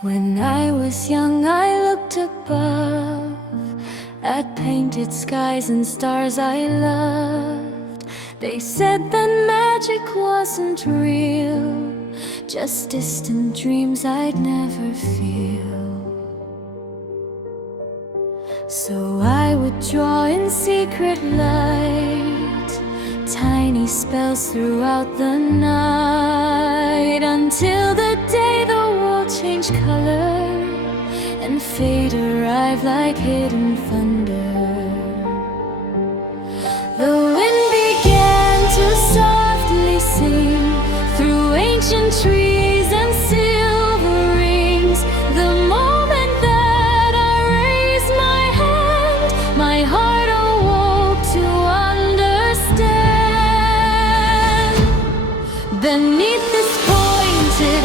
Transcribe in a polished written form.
When I was young, I looked above at painted skies and stars I loved. They said that magic wasn't real, just distant dreams I'd never feel. So I would draw in secret light, tiny spells throughout the night, until the day the world changed color and fate arrived like hidden thunder. The wind began to softly sing through ancient trees and silver rings. The moment that I raised my hand, my heart awoke to understand. Beneath this pointed